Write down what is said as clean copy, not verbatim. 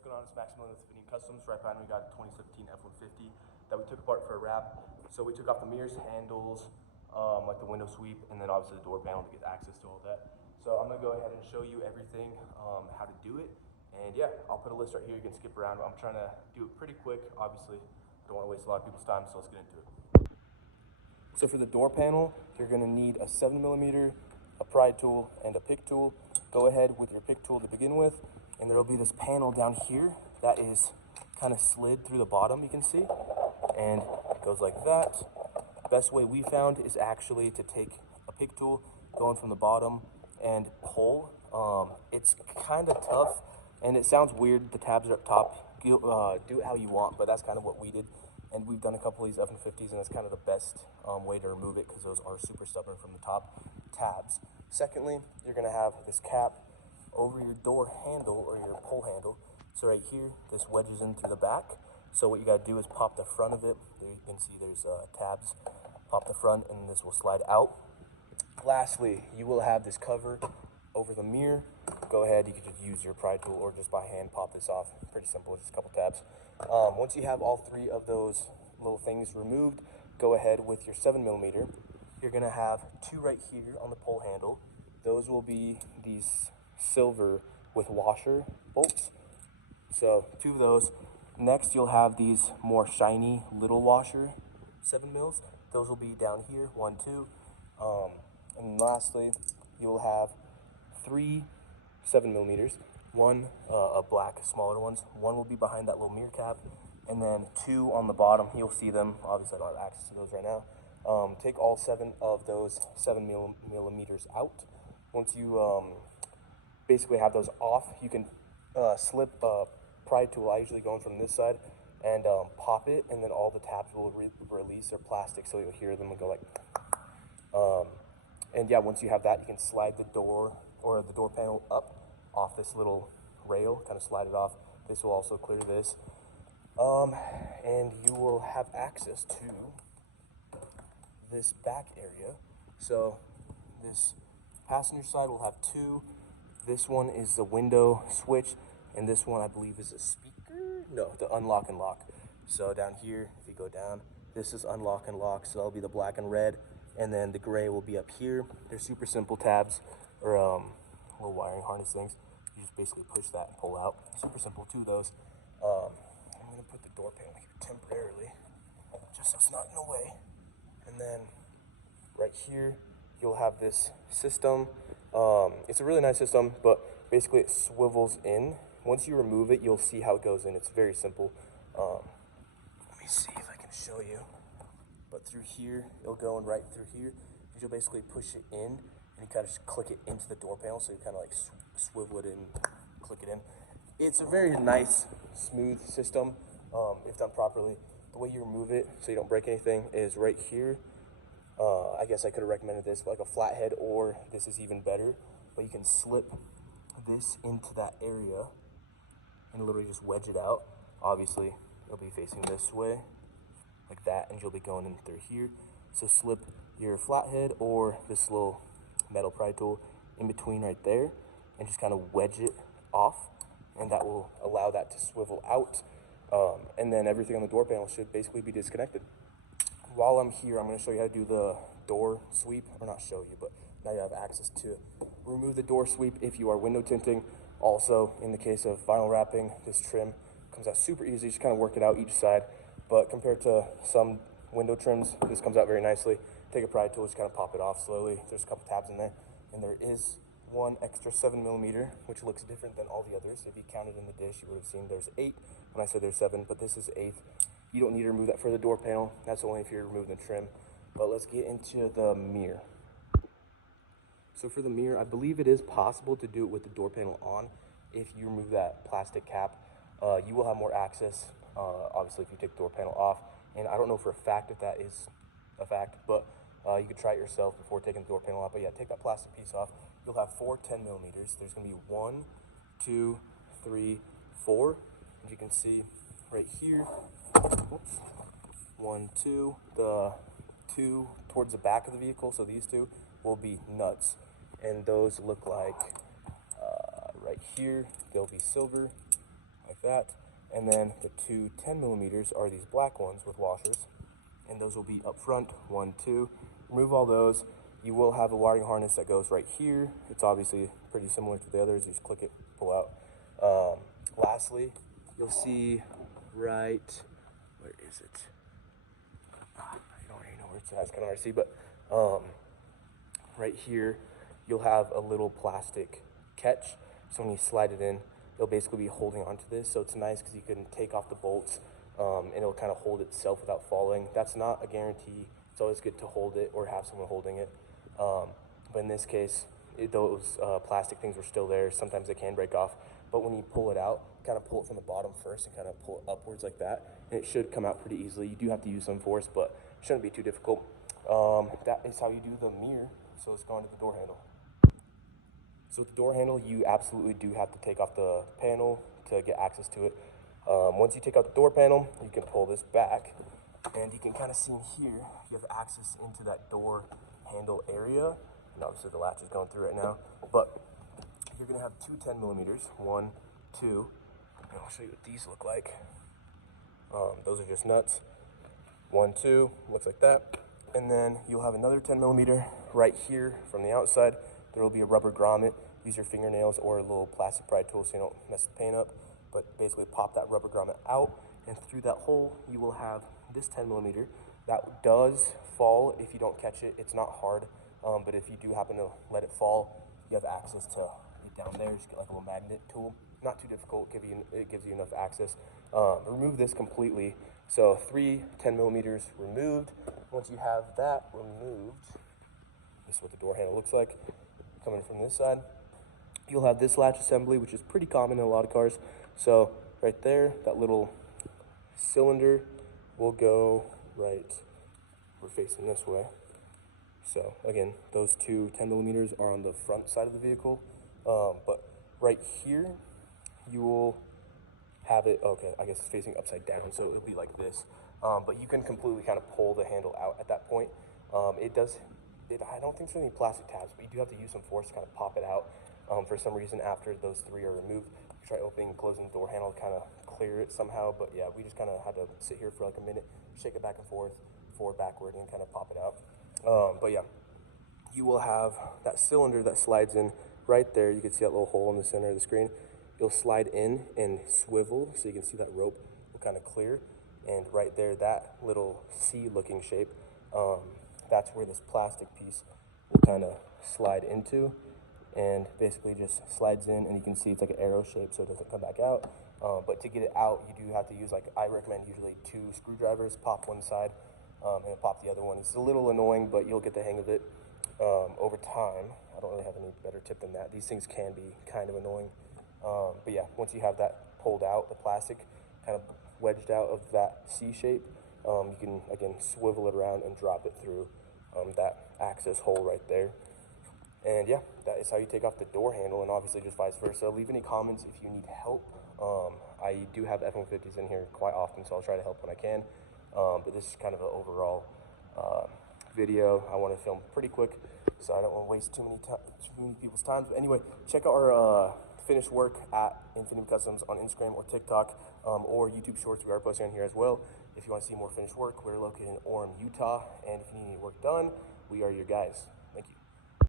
what's going on? It's Maximilian with Fitting Customs. Right behind me, we got a 2017 F-150 that we took apart for a wrap. So we took off the mirrors, handles, like the window sweep, and then obviously the door panel to get access to all that. So I'm gonna go ahead and show you everything, how to do it. And yeah, I'll put a list right here. You can skip around. I'm trying to do it pretty quick. Obviously, I don't want to waste a lot of people's time, so let's get into it. So for the door panel, you're gonna need a 7mm, a pry tool, and a pick tool. Go ahead with your pick tool to begin with, and there'll be this panel down here that is kind of slid through the bottom, you can see, and it goes like that. Best way we found is actually to take a pick tool, going from the bottom, and pull. It's kind of tough, and it sounds weird, the tabs are up top. Do it how you want, but that's kind of what we did. And we've done a couple of these F-150s, and that's kind of the best way to remove it, because those are super stubborn from the top tabs. Secondly, you're gonna have this cap over your door handle or your pull handle. So right here, this wedges in through the back. So what you gotta do is pop the front of it. There you can see there's tabs. Pop the front, and this will slide out. Lastly, you will have this cover over the mirror. Go ahead, you can just use your pry tool or just by hand pop this off. Pretty simple, just a couple tabs. Once you have all three of those little things removed, go ahead with your 7mm. You're gonna have two right here on the pull handle. Those will be these silver with washer bolts. So 2 of those. Next, you'll have these more shiny little washer 7mm. Those will be down here, 1, 2. And lastly, you'll have 3 7mm. One, a black, smaller ones. One will be behind that little mirror cap, and then 2 on the bottom. You'll see them. Obviously, I don't have access to those right now. Take all 7 of those 7mm out. Once you basically have those off, you can slip a pry tool. I usually go in from this side and pop it, and then all the tabs will release. They're plastic, so you'll hear them and go like. And yeah, once you have that, you can slide the door or the door panel up off this little rail, kind of slide it off. This will also clear this. And you will have access to this back area. So this passenger side will have 2. This one is the window switch, and this one I believe is a speaker. No, the unlock and lock. So down here, if you go down, this is unlock and lock. So that'll be the black and red, and then the gray will be up here. They're super simple tabs, or little wiring harness things. You just basically push that and pull out. Super simple, 2 of those. I'm gonna put the door panel here temporarily, just so it's not in the way. And then right here, you'll have this system. It's a really nice system, but basically it swivels in. Once you remove it, you'll see how it goes in. It's very simple. Let me see if I can show you. But through here, it'll go in right through here. You'll basically push it in, and you kind of just click it into the door panel, so you kind of like swivel it in, click it in. It's a very nice, smooth system if done properly. The way you remove it so you don't break anything is right here. I guess I could have recommended this, like a flathead, or this is even better. But you can slip this into that area and literally just wedge it out. Obviously, it'll be facing this way, like that, and you'll be going in through here. So slip your flathead or this little metal pry tool in between right there, and just kind of wedge it off, and that will allow that to swivel out. And then everything on the door panel should basically be disconnected. While I'm here, I'm going to show you how to do the door sweep, or not show you, but now you have access to it. Remove the door sweep if you are window tinting. Also, in the case of vinyl wrapping, this trim comes out super easy. Just kind of work it out each side. But compared to some window trims, this comes out very nicely. Take a pry tool, just kind of pop it off slowly. There's a couple tabs in there, and there is one extra 7mm, which looks different than all the others. If you counted in the dish, you would have seen there's 8 when I said there's 7, but this is 8th. You don't need to remove that for the door panel. That's only if you're removing the trim. But let's get into the mirror. So for the mirror, I believe it is possible to do it with the door panel on. If you remove that plastic cap, you will have more access, obviously, if you take the door panel off. And I don't know for a fact if that is a fact, but you could try it yourself before taking the door panel off. But yeah, take that plastic piece off. You'll have 4 10mm. There's going to be 1, 2, 3, 4. As you can see right here. Oops. 1, 2. The 2 towards the back of the vehicle, so these 2 will be nuts. And those look like right here, they'll be silver, like like that. And then the two 10 millimeters are these black ones with washers, and those will be up front, 1, 2. Remove all those. You will have a wiring harness that goes right here. It's obviously pretty similar to the others. You just click it, pull out. Lastly, you'll see right, where is it? I don't really know where it's at. It's kind of hard to see, but right here, you'll have a little plastic catch. So when you slide it in, it'll basically be holding onto this. So it's nice because you can take off the bolts and it'll kind of hold itself without falling. That's not a guarantee. It's always good to hold it or have someone holding it. But in this case, those plastic things were still there. Sometimes they can break off. But when you pull it out, kind of pull it from the bottom first and kind of pull it upwards like that. And it should come out pretty easily. You do have to use some force, but it shouldn't be too difficult. That is how you do the mirror. So let's go into the door handle. So with the door handle, you absolutely do have to take off the panel to get access to it. Once you take out the door panel, you can pull this back, and you can kind of see in here, you have access into that door handle area. And obviously the latch is going through right now, but you're gonna have two 10 millimeters, 1, 2, and I'll show you what these look like. Those are just nuts. 1, 2, looks like that. And then you'll have another 10 millimeter right here from the outside. There will be a rubber grommet. Use your fingernails or a little plastic pry tool so you don't mess the paint up. But basically pop that rubber grommet out, and through that hole you will have this 10 millimeter. That does fall if you don't catch it. It's not hard, but if you do happen to let it fall, you have access to it down there. Just get like a little magnet tool. Not too difficult. It gives you enough access. Remove this completely. So 3 10 millimeters removed. Once you have that removed, this is what the door handle looks like. Coming from this side, you'll have this latch assembly, which is pretty common in a lot of cars. So right there, that little cylinder will go right, we're facing this way. So again, those two 10 millimeters are on the front side of the vehicle. But right here, you will have it, okay, I guess it's facing upside down, so it'll be like this. But you can completely kind of pull the handle out at that point. I don't think there's any plastic tabs, but you do have to use some force to kind of pop it out. For some reason, after those 3 are removed, you try opening and closing the door handle to kind of clear it somehow. But yeah, we just kind of had to sit here for like a minute, shake it back and forth, forward, backward, and kind of pop it out. But yeah, you will have that cylinder that slides in right there. You can see that little hole in the center of the screen. It'll slide in and swivel, so you can see that rope will kind of clear. And right there, that little C-looking shape, that's where this plastic piece will kind of slide into, and basically just slides in, and you can see it's like an arrow shape, so it doesn't come back out. But to get it out, you do have to use, like, I recommend usually 2 screwdrivers. Pop one side and pop the other one. It's a little annoying, but you'll get the hang of it over time. I don't really have any better tip than that. These things can be kind of annoying. But yeah, once you have that pulled out, the plastic kind of wedged out of that C shape, you can, again, swivel it around and drop it through that access hole right there. And yeah, that is how you take off the door handle, and obviously just vice versa. Leave any comments if you need help. I do have F-150s in here quite often, so I'll try to help when I can. But this is kind of an overall video. I want to film pretty quick, so I don't want to waste too many people's time. But anyway, check out our finished work at Infinity Customs on Instagram or TikTok or YouTube Shorts. We are posting on here as well. If you want to see more finished work, we're located in Orem, Utah. And if you need any work done, we are your guys. Thank you.